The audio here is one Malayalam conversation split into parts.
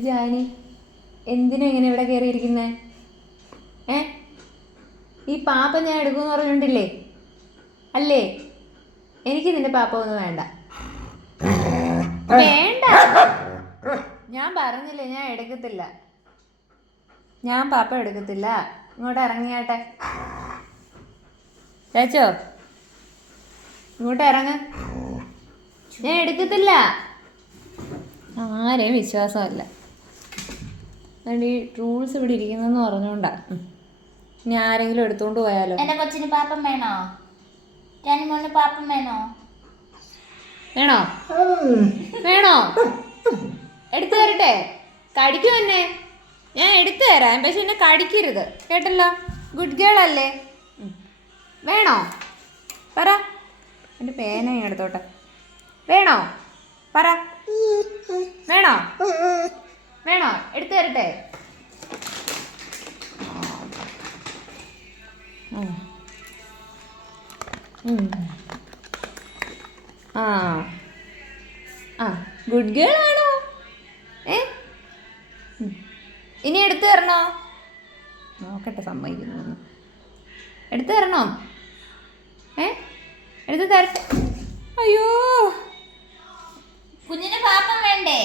ജാനി, എന്തിനാ ഇങ്ങനെ ഇവിടെ കയറിയിരിക്കുന്നേ? ഏ, ഈ പാപ്പ ഞാൻ എടുക്കുമെന്ന് പറഞ്ഞിട്ടില്ലേ? അല്ലേ? എനിക്ക് നിന്റെ പാപ്പ ഒന്നും വേണ്ട. വേണ്ട, ഞാൻ പറഞ്ഞില്ലേ, ഞാൻ എടുക്കത്തില്ല. ഞാൻ പാപ്പ എടുക്കത്തില്ല. ഇങ്ങോട്ട് ഇറങ്ങിയാട്ടെ. ചേച്ചോ, ഇങ്ങോട്ട് ഇറങ്ങ. ഞാൻ എടുക്കത്തില്ല. ആരെയും വിശ്വാസമല്ല. അതുകൊണ്ട് ഈ റൂൾസ് ഇവിടെ ഇരിക്കുന്നെന്ന് പറഞ്ഞോണ്ടാ. ഇനി ആരെങ്കിലും എടുത്തോണ്ട് പോയാലോ? എന്റെ കൊച്ചിന് പാപ്പം വേണോ? മോന് പാപ്പം വേണോ? വേണോ? വേണോ? എടുത്തു തരട്ടെ? കടിക്കും എന്നെ. ഞാൻ എടുത്തു തരാം, പക്ഷെ എന്നെ കടിക്കരുത്, കേട്ടല്ലോ? ഗുഡ് ഗേൾ അല്ലേ? വേണോ? പറ. എൻ്റെ പേന എടുത്തോട്ടെ. വേണോ? പറ. വേണോ? വേണോ? എടുത്തു തരട്ടെ? ആ ആ, ഗുഡ് ഗേൾ ആണോ? ഇനി എടുത്തു തരണോ? നോക്കട്ടെ, സമ്മതിക്കുന്നു. എടുത്തു തരണോ? എടുത്തു തരട്ടെ? അയ്യോ, കുഞ്ഞിന് പാപ്പം വേണ്ടേ?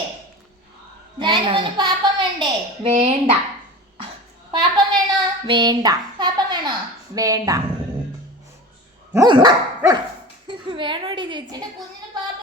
മോന് പാപ്പം വേണ്ടേ? വേണ്ട. പാപ്പം വേണോ? വേണ്ട. പാപ്പം വേണോ? വേണ്ട. വേണോടി ചേച്ചി? കുഞ്ഞിന് പാപ്പം